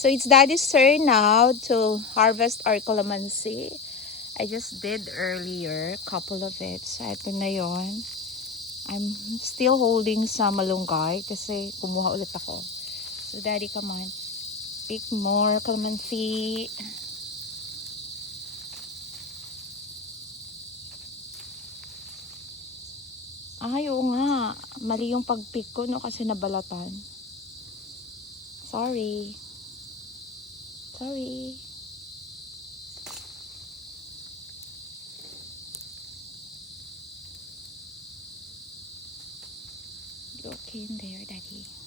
So it's Daddy's turn now to harvest our calamansi. I just did earlier, couple of it. So ito na yon. I'm still holding some malunggay kasi kumuha ulit ako. So Daddy, come on. Pick more calamansi. Ay, oo nga. Mali yung pag-pick ko, no? Kasi nabalatan. Sorry. Sorry. You okay in there, Daddy?